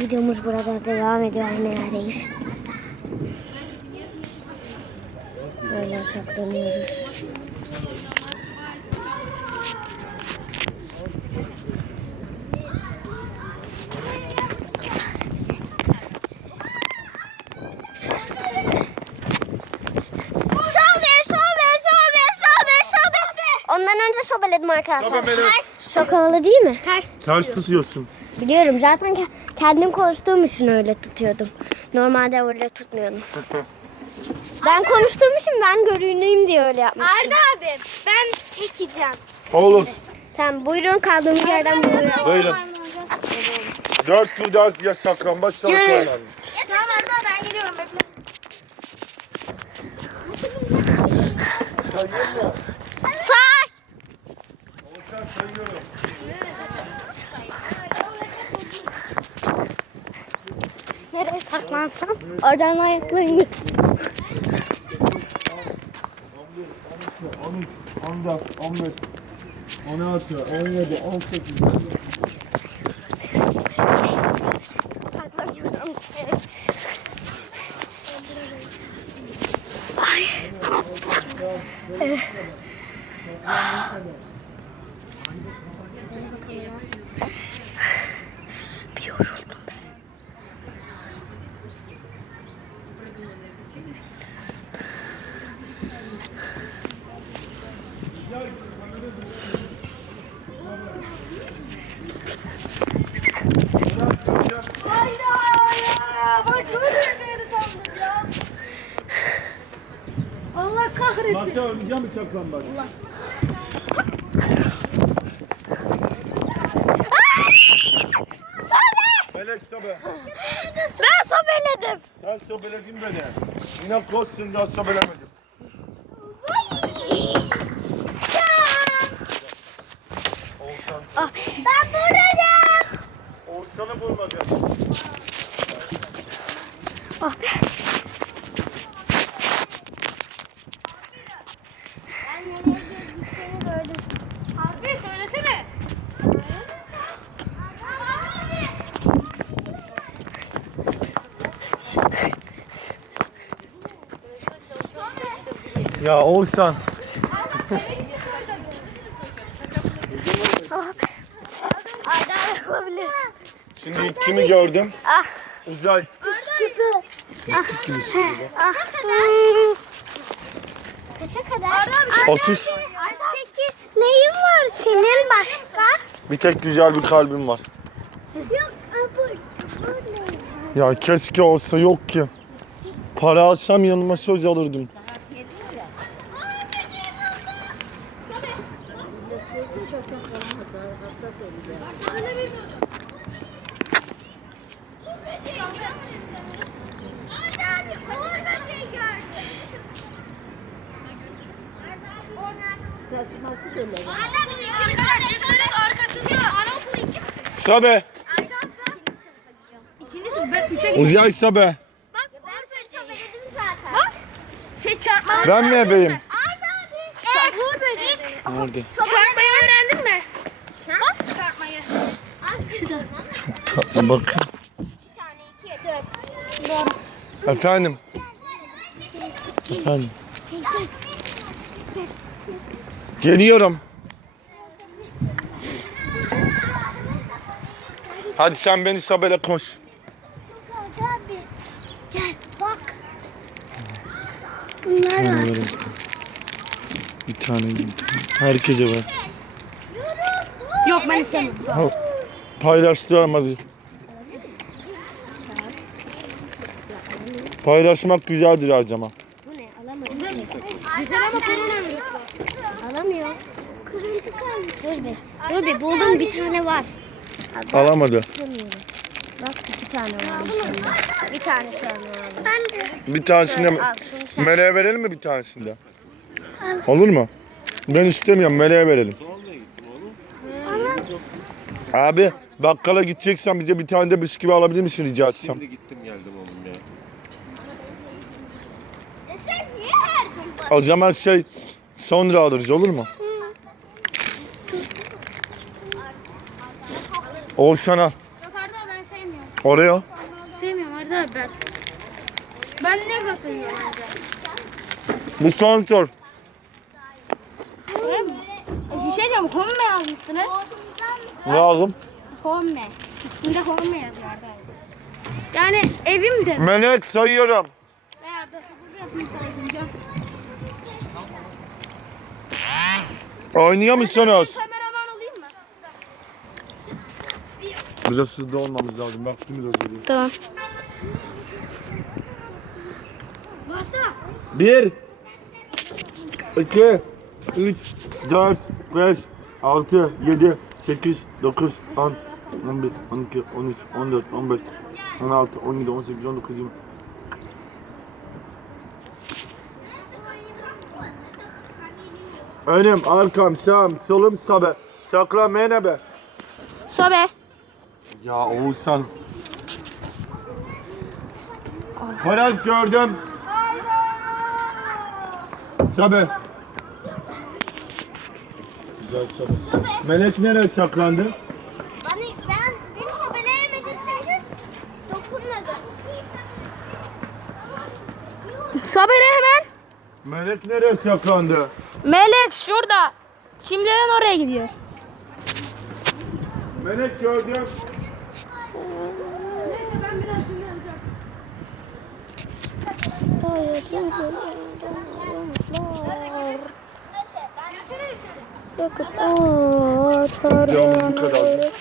Videomuz burada devam ediyor aynı yerdeyiz. Böyle saklanıyoruz. Ondan önce sobeledim arkadaşlar. Sobeledim. Çok havalı değil mi? Ters. Ters tutuyorsun. Biliyorum zaten ke- kendim konuştuğum için öyle tutuyordum. Normalde öyle tutmuyordum. Ben konuştuğum için ben görüneyim diye öyle yapmıştım. Arda abi ben çekeceğim. Olur. Tamam buyurun kaldığımız yerden buyurun. Böyle. Dört tur daha ya saklambaç sana oynandı. Tamam Arda ben geliyorum bekle. Sayıyor mu? Say. Olcan sayıyorum. Nereye saklansam? Oradan ayaklarını. 13, 14, 15, 16, 17, 18. Saklanıyorum. Ay. Evet. Bir yoruldum ben. Hayda ya. Bak ya. Allah kahretsin. Masa oynayacağım mı saklambaç? Melek sobe. Ben sobeledim. Sen sobeledin beni. Yine kozsun da sobelemedim. Oğuzhan. Ah. Oğuzhan'ı bulmadım. Ah be. Ben nereye gittiğini gördüm. Abi söylesene. Ya Oğuzhan. Ah be. Arda olabilir. Şimdi kimi gördüm? Ah. Uzay. Ah. Ah. Kaça kadar? 30. Arda peki neyin var senin başka? Bir tek güzel bir kalbim var. Yok Ya keşke olsa yok ki. Para alsam yanıma söz alırdım. Arda abi Uğur böceği gördü. Arda abi iki misin? Sabe. Ben ben Uzay Sabe. Bak böceği. söyledim zaten. Bak. Şey çarpma. Ben mi ebeyim? Böceği. Nerede? Çarpmayı öğrendin mi? Bak çarpmayı. Ama. Tatlı bakın. Bir tane, iki, dört. Doğru. Efendim. Efendim. Geliyorum. Hadi sen beni Sabel'e koş. Abi gel bak. Bunlar var. Bir tane herkese ver. Yok ben istemiyorum. Ha, Paylaştıralım hadi. Paylaşmak güzeldir her zaman. Bu ne? Alamadım. Güzel ama. Alamıyor. Kırıntı kalmış. Dur bir. Dur bir buldum bir tane var. Alamadı. Kırmıyorum. Bak iki tane var. Bir tane şu an var. Ben de. Bir tanesini Şöyle al şunu sen. meleğe verelim mi bir tanesini de? Olur mu? Ben istemiyorum meleğe verelim. Abi bakkala gideceksen bize bir tane de bisküvi alabilir misin rica etsem? Şimdi gittim geldim oğlum ya. E sen niye her gün bak? O zaman şey sonra alırız olur mu? Oğuzhan al. Yok Arda ben sevmiyorum. Oraya. Sevmiyorum Arda abi ben. Ben Negro seviyorum. Bu son sor. Öyle mi? E, Bir şey diyorum home yazmışsınız. Lazım. Home. Üstünde home yazıyor Arda abi. Yani evim de. Melek sayıyorum. Nerede? Burada yapayım sayınca. Oynuyor musunuz? Mı? Biraz hızlı olmamız lazım. Vaktimiz azalıyor. Tamam. Başla. 1 2 3 4 5 6 7 8 9 10 11 12 13 14 15 16 17 18 19 20 Önüm, arkam, sağım, solum, sabe. Sakla menebe. Sobe. Ya Oğuzhan. Polat gördüm. Sabe. Güzel sabe. Melek nereye saklandı? Ben, ben beni sobeleyemedim çünkü dokunmadı. Sabere hemen. Melek nereye saklandı? Melek şurada. Çimlerin oraya gidiyor. Melek gördüm. Yakıp atarım. Videomuz bu kadar.